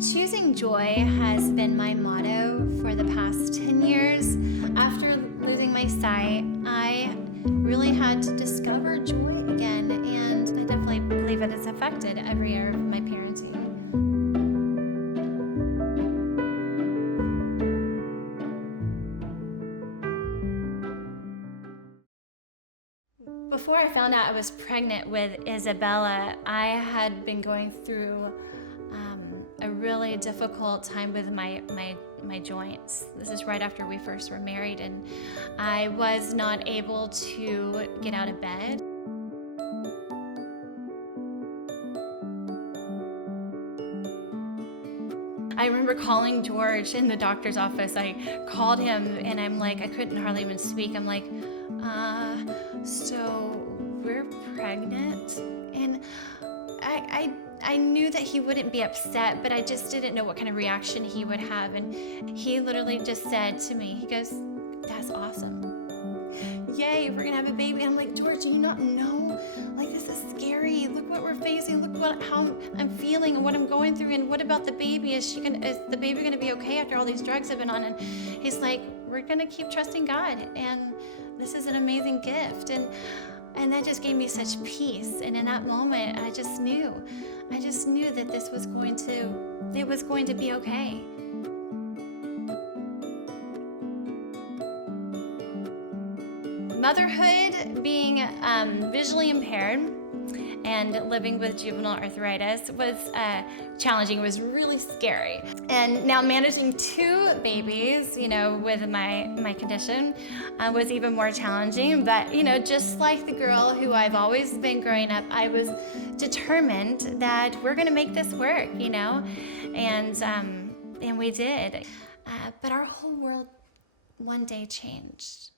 Choosing joy has been my motto for the past 10 years. After losing my sight, I really had to discover joy again, and I definitely believe it has affected every area of my parenting. Before I found out I was pregnant with Isabella, I had been going through a really difficult time with my joints. This is right after we first were married, and I was not able to get out of bed. I remember calling George in the doctor's office. I called him and I'm like, I couldn't hardly even speak. I'm like, so we're pregnant? And I knew that he wouldn't be upset, but I just didn't know what kind of reaction he would have. And he literally just said to me, he goes, "That's awesome. Yay, we're gonna have a baby." And I'm like, "George, do you not know? Like, this is scary. Look what we're facing. Look how I'm feeling and what I'm going through. And what about the baby? Is the baby gonna be okay after all these drugs I've been on?" And he's like, "We're gonna keep trusting God. And this is an amazing gift." And that just gave me such peace. And in that moment, I just knew that it was going to be okay. Motherhood, being visually impaired and living with juvenile arthritis was challenging. It was really scary. And now managing two babies, with my condition was even more challenging. But, just like the girl who I've always been growing up, I was determined that we're gonna make this work, and we did. But our whole world one day changed.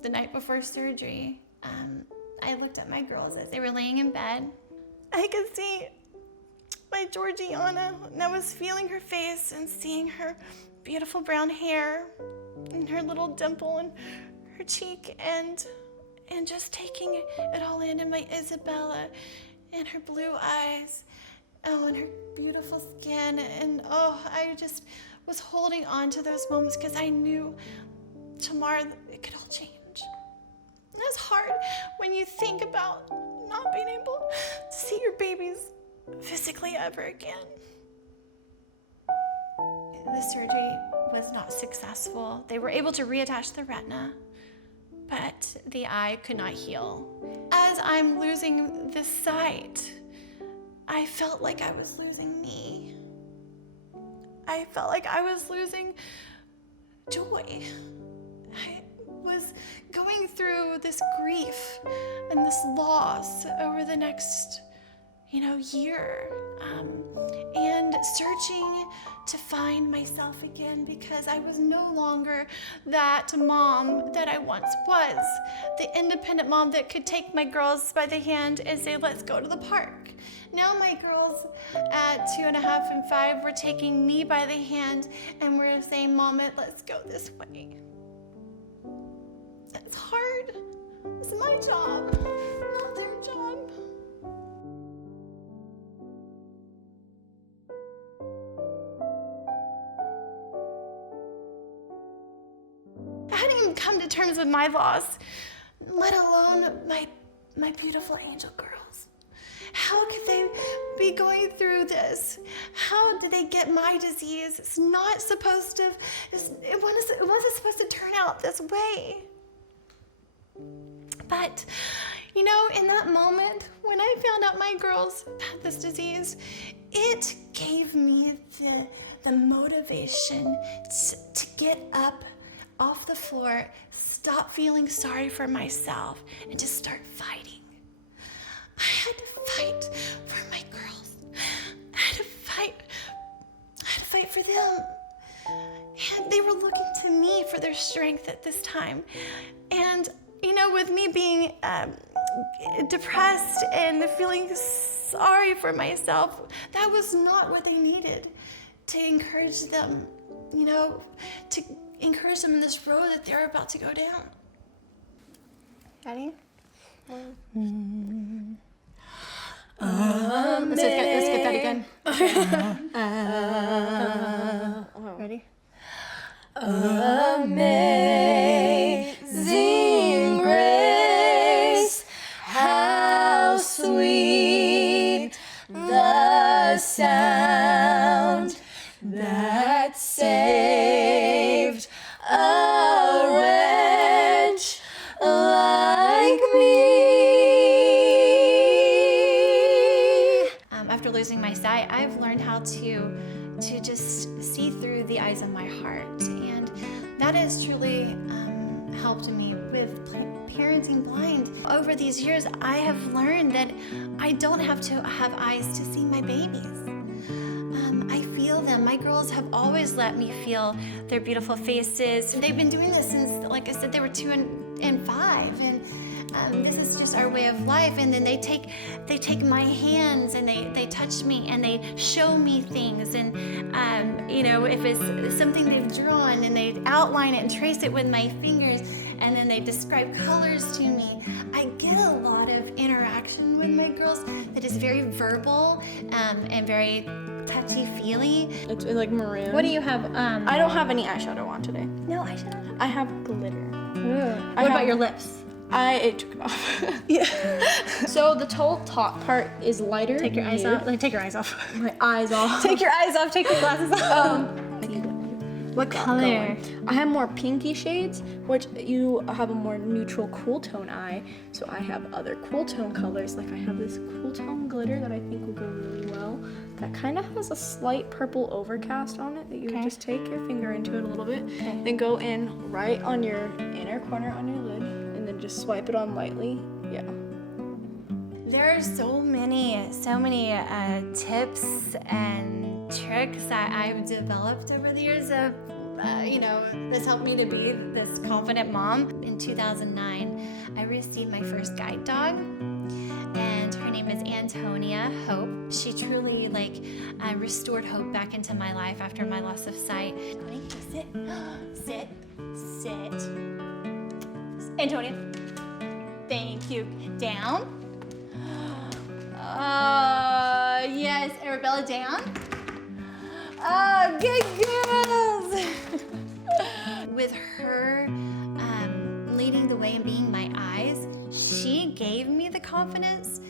The night before surgery, I looked at my girls as they were laying in bed. I could see my Georgiana, and I was feeling her face and seeing her beautiful brown hair and her little dimple in her cheek, and just taking it all in, and my Isabella and her blue eyes, and her beautiful skin, and I just was holding on to those moments because I knew tomorrow it could all change. And it's hard when you think about not being able to see your babies physically ever again. The surgery was not successful. They were able to reattach the retina, but the eye could not heal. As I'm losing the sight, I felt like I was losing me. I felt like I was losing joy. I was going through this grief and this loss over the next, year, and searching to find myself again, because I was no longer that mom that I once was, the independent mom that could take my girls by the hand and say, "Let's go to the park." Now my girls at 2.5 and 5 were taking me by the hand and we're saying, "Mama, let's go this way." It's hard. It's my job, not their job. I hadn't even come to terms with my loss, let alone my beautiful angel girls. How could they be going through this? How did they get my disease? It's not supposed to, it wasn't supposed to turn out this way. But, in that moment, when I found out my girls had this disease, it gave me the motivation to get up off the floor, stop feeling sorry for myself, and just start fighting. I had to fight for my girls. I had to fight for them. And they were looking to me for their strength at this time. And with me being depressed and feeling sorry for myself, that was not what they needed to encourage them, to encourage them in this road that they're about to go down. Ready? Let's get that again. Ready? Amazing grace, how sweet the sound that saved a wretch like me. After losing my sight, I've learned how to just see through the eyes of my heart, and that has truly helped me with parenting blind. Over these years, I have learned that I don't have to have eyes to see my babies. I feel them. My girls have always let me feel their beautiful faces. They've been doing this since, like I said, they were 2 and 5, and this is just our way of life. And then they take my hands and they touch me and they show me things. And you know, if it's something they've drawn, and they outline it and trace it with my fingers, and then they describe colors to me. I get a lot of interaction with my girls that is very verbal and very touchy-feely. It's like maroon. What do you have? I don't have any eyeshadow on today. No eyeshadow. I have glitter. What about your lips? I took it off. Yeah. So the whole top part is lighter. Take your eyes nude. off. Like, take your eyes off. My eyes off. Take your eyes off. Take your glasses off. What color? I have more pinky shades, which you have a more neutral cool tone eye. So I have other cool tone colors. Like I have this cool tone glitter that I think will go really well. That kind of has a slight purple overcast on it that you would just take your finger into it a little bit. Okay. Then go in right on your inner corner on your lid, and then just swipe it on lightly. Yeah. There are so many tips and tricks that I've developed over the years of, you know, this helped me to be this confident mom. In 2009, I received my first guide dog, and her name is Antonia Hope. She truly restored hope back into my life after my loss of sight. Antonia, sit, sit, sit. Antonia, thank you. Down. Yes, Arabella, down. Oh, good girls! With her leading the way and being my eyes, she gave me the confidence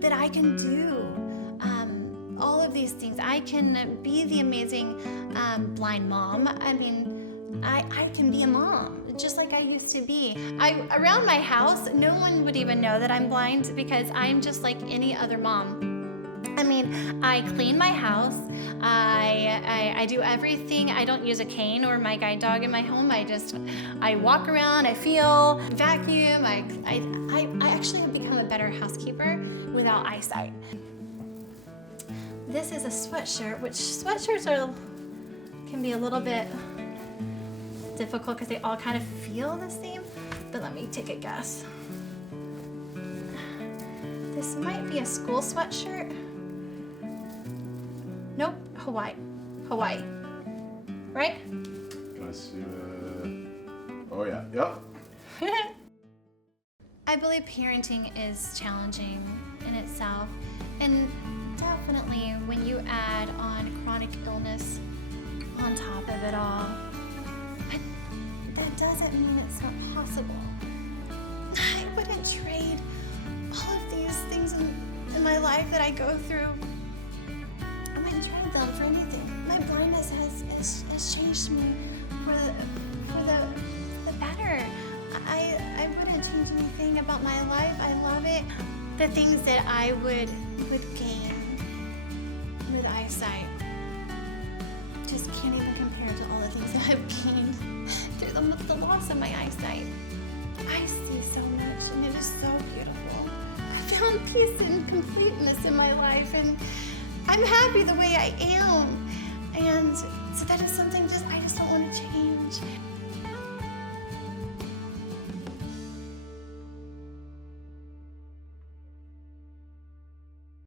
that I can do all of these things. I can be the amazing blind mom. I mean, I can be a mom, just like I used to be. Around my house, no one would even know that I'm blind because I'm just like any other mom. I mean, I clean my house, I do everything. I don't use a cane or my guide dog in my home. I walk around, I feel, vacuum. I actually have become a better housekeeper without eyesight. This is a sweatshirt, which sweatshirts can be a little bit difficult because they all kind of feel the same, but let me take a guess. This might be a school sweatshirt. Nope, Hawaii, right? Can I see oh yeah, yep. I believe parenting is challenging in itself, and definitely when you add on chronic illness on top of it all, but that doesn't mean it's not possible. I wouldn't trade all of these things in my life that I go through. I wouldn't trade them for anything. My blindness has changed me for the better. I wouldn't change anything about my life. I love it. The things that I would gain with eyesight just can't even compare to all the things that I've gained through the loss of my eyesight. I see so much, and it is so beautiful. I found peace and completeness in my life, and I'm happy the way I am. And so that is something I just don't want to change.